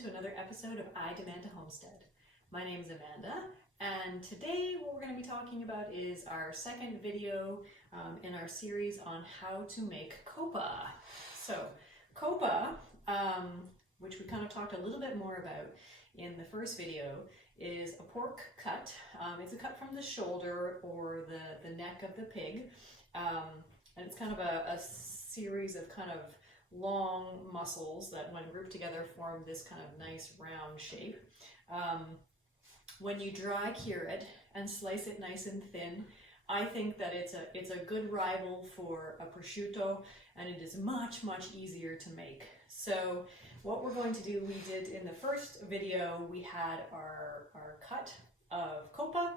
to another episode of I Demand a Homestead. My name is Amanda, and today what we're going to be talking about is our second video in our series on how to make Coppa. So Coppa, which we kind of talked a little bit more about in the first video, is a pork cut. It's a cut from the shoulder or the neck of the pig, and it's kind of a series of kind of long muscles that when grouped together form this kind of nice round shape. When you dry cure it and slice it nice and thin, I think that it's a good rival for a prosciutto, and it is much easier to make. So what we're going to do, we did in the first video, we had our cut of Coppa,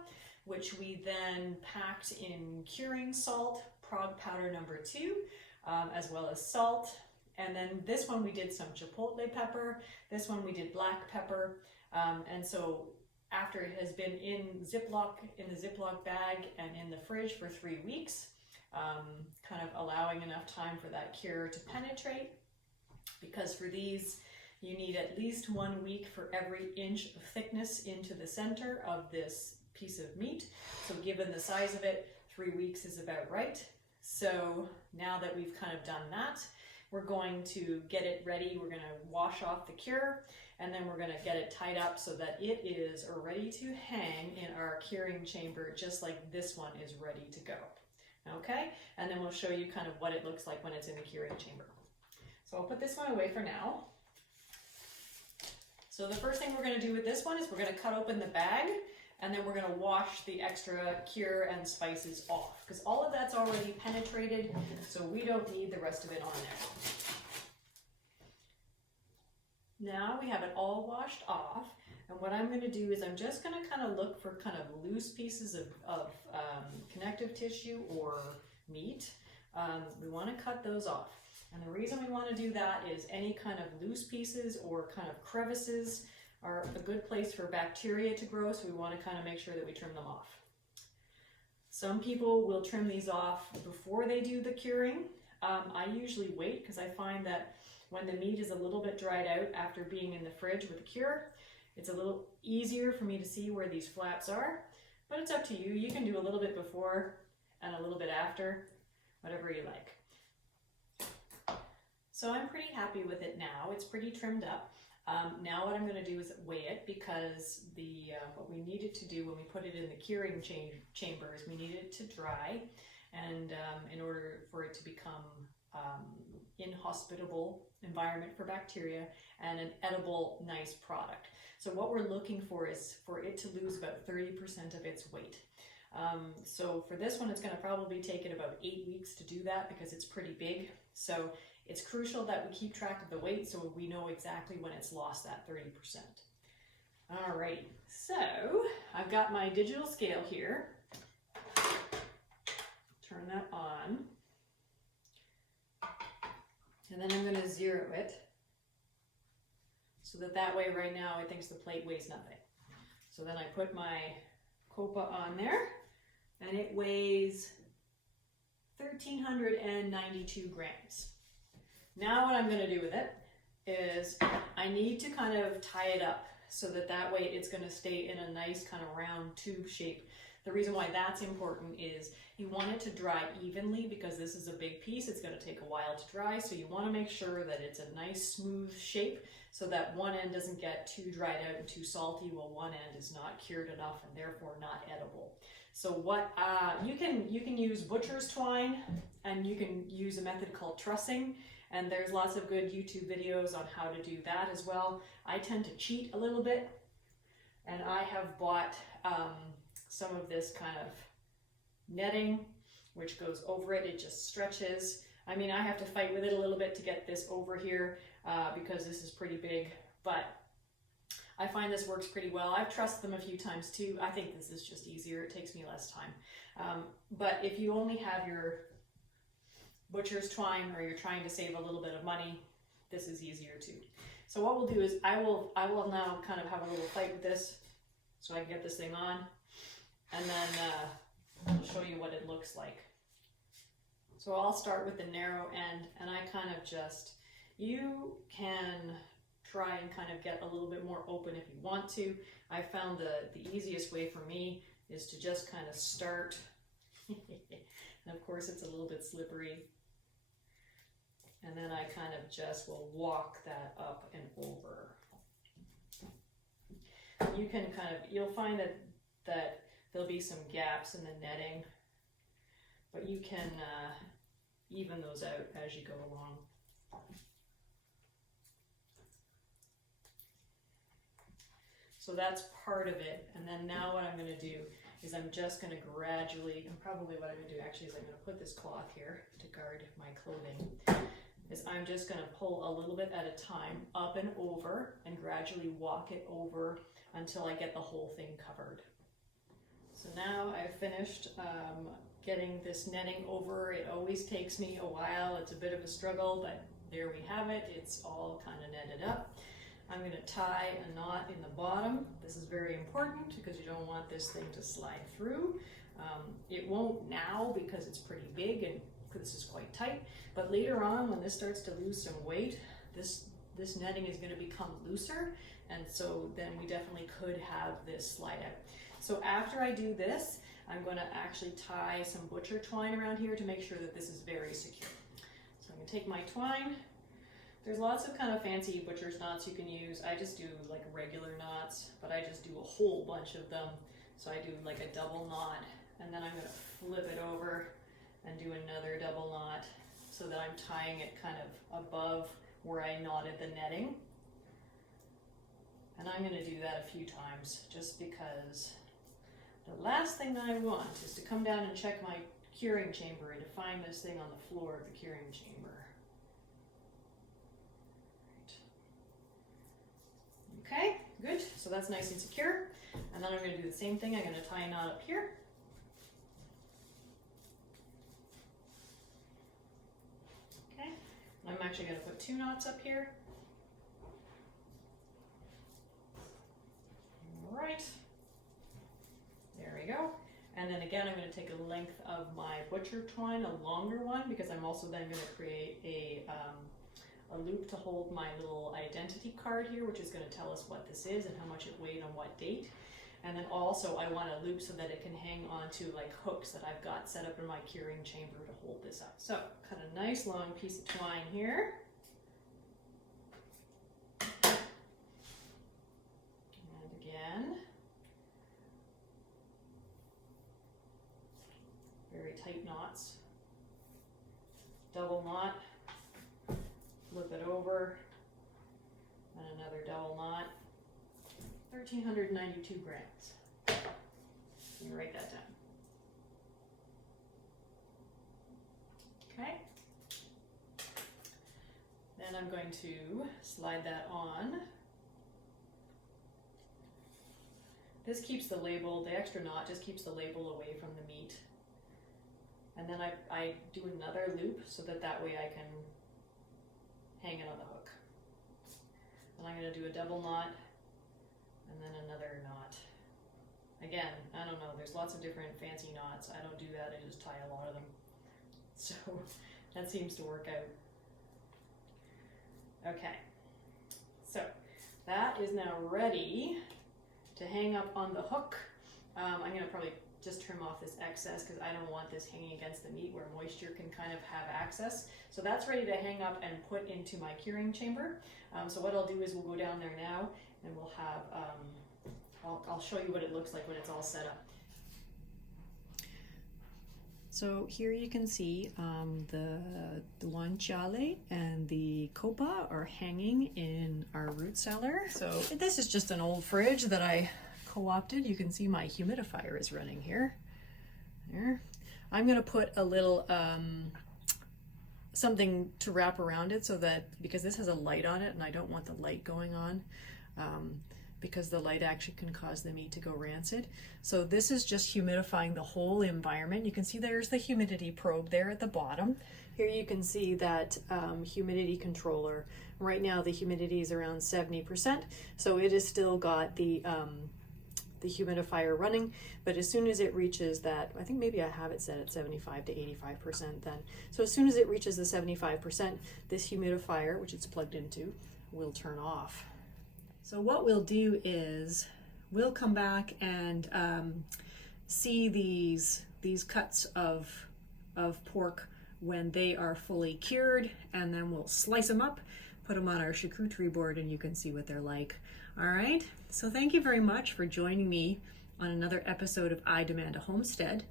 which we then packed in curing salt, prog powder number 2, as well as salt. And then this one we did some chipotle pepper, this one we did black pepper, and so after it has been in the Ziploc bag and in the fridge for 3 weeks, kind of allowing enough time for that cure to penetrate, because for these you need at least 1 week for every inch of thickness into the center of this piece of meat. So given the size of it, 3 weeks is about right. So now that we've kind of done that, we're going to get it ready. We're going to wash off the cure, and then we're going to get it tied up so that it is ready to hang in our curing chamber, just like this one is ready to go. Okay, and then we'll show you kind of what it looks like when it's in the curing chamber. So I'll put this one away for now. So the first thing we're going to do with this one is we're going to cut open the bag, and then we're going to wash the extra cure and spices off, because all of that's already penetrated, so we don't need the rest of it on there. Now we have it all washed off, and what I'm going to do is I'm just going to kind of look for kind of loose pieces of connective tissue or meat. We want to cut those off, and the reason we want to do that is any kind of loose pieces or kind of crevices are a good place for bacteria to grow, so we want to kind of make sure that we trim them off. Some people will trim these off before they do the curing. I usually wait, because I find that when the meat is a little bit dried out after being in the fridge with the cure, it's a little easier for me to see where these flaps are, but it's up to you. You can do a little bit before and a little bit after, whatever you like. So I'm pretty happy with it now. It's pretty trimmed up. Now what I'm going to do is weigh it, because what we needed to do when we put it in the curing chambers, we needed it to dry, and in order for it to become inhospitable environment for bacteria and an edible, nice product. So what we're looking for is for it to lose about 30% of its weight. So for this one, it's going to probably take it about 8 weeks to do that, because it's pretty big. So it's crucial that we keep track of the weight so we know exactly when it's lost that 30%. All right, so I've got my digital scale here. Turn that on. And then I'm going to zero it, so that way right now it thinks the plate weighs nothing. So then I put my Coppa on there, and it weighs 1,392 grams. Now what I'm going to do with it is I need to kind of tie it up so that way it's going to stay in a nice kind of round tube shape. The reason why that's important is you want it to dry evenly, because this is a big piece. It's going to take a while to dry, so you want to make sure that it's a nice smooth shape so that one end doesn't get too dried out and too salty, while one end is not cured enough and therefore not edible. So what you can use butcher's twine, and you can use a method called trussing, and there's lots of good YouTube videos on how to do that as well. I tend to cheat a little bit, and I have bought some of this kind of netting which goes over it. It just stretches. I mean, I have to fight with it a little bit to get this over here because this is pretty big, but I find this works pretty well. I've trussed them a few times too. I think this is just easier. It takes me less time. But if you only have your butcher's twine, or you're trying to save a little bit of money, this is easier too. So what we'll do is I will now kind of have a little fight with this so I can get this thing on, and then I'll show you what it looks like. So I'll start with the narrow end, and I kind of just, you can try and kind of get a little bit more open if you want to. I found the easiest way for me is to just kind of start, and of course it's a little bit slippery, and then I kind of just will walk that up and over. You can you'll find that there'll be some gaps in the netting, but you can even those out as you go along. So that's part of it. And then now what I'm going to do is I'm just going to gradually, and probably what I'm going to do actually is I'm going to put this cloth here to guard my clothing, is I'm just going to pull a little bit at a time up and over and gradually walk it over until I get the whole thing covered. So now I've finished getting this netting over. It always takes me a while. It's a bit of a struggle, but there we have it. It's all kind of netted up. I'm going to tie a knot in the bottom. This is very important because you don't want this thing to slide through. It won't now because it's pretty big and this is quite tight, but later on when this starts to lose some weight, this netting is going to become looser, and so then we definitely could have this slide out. So after I do this, I'm going to actually tie some butcher twine around here to make sure that this is very secure. So I'm going to take my twine. There's lots of kind of fancy butcher's knots you can use. I just do like regular knots, but I just do a whole bunch of them. So I do like a double knot, and then I'm going to flip it over and do another double knot so that I'm tying it kind of above where I knotted the netting. And I'm going to do that a few times just because the last thing that I want is to come down and check my curing chamber and to find this thing on the floor of the curing chamber. Okay, good. So that's nice and secure. And then I'm going to do the same thing. I'm going to tie a knot up here. Okay, I'm actually going to put 2 knots up here. All right, there we go. And then again, I'm going to take a length of my butcher twine, a longer one, because I'm also then going to create a loop to hold my little identity card here, which is going to tell us what this is and how much it weighed on what date. And then also I want a loop so that it can hang onto like hooks that I've got set up in my curing chamber to hold this up. So cut a nice long piece of twine here. And again, very tight knots. Double knot. Flip it over, and another double knot. 1,392 grams. Let me write that down. Okay. Then I'm going to slide that on. This keeps the label, the extra knot just keeps the label away from the meat. And then I do another loop so that way I can hang it on the hook. And I'm going to do a double knot and then another knot. Again, I don't know, there's lots of different fancy knots. I don't do that, I just tie a lot of them. So that seems to work out. Okay, so that is now ready to hang up on the hook. I'm going to probably just trim off this excess because I don't want this hanging against the meat where moisture can kind of have access. So that's ready to hang up and put into my curing chamber. So what I'll do is we'll go down there now and we'll have, I'll show you what it looks like when it's all set up. So here you can see the guanciale and the Coppa are hanging in our root cellar. So this is just an old fridge that I co-opted. You can see my humidifier is running here. There. I'm going to put a little something to wrap around it so that, because this has a light on it and I don't want the light going on, because the light actually can cause the meat to go rancid. So this is just humidifying the whole environment. You can see there's the humidity probe there at the bottom. Here you can see that humidity controller. Right now the humidity is around 70%, so it has still got the humidifier running, but as soon as it reaches that, I think maybe I have it set at 75 to 85% then. So as soon as it reaches the 75%, this humidifier, which it's plugged into, will turn off. So what we'll do is we'll come back and see these cuts of pork when they are fully cured, and then we'll slice them up, put them on our charcuterie board, and you can see what they're like. All right, so thank you very much for joining me on another episode of I Demand a Homestead.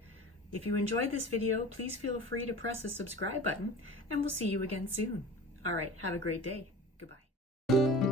If you enjoyed this video, please feel free to press the subscribe button, and we'll see you again soon. All right, have a great day. Goodbye.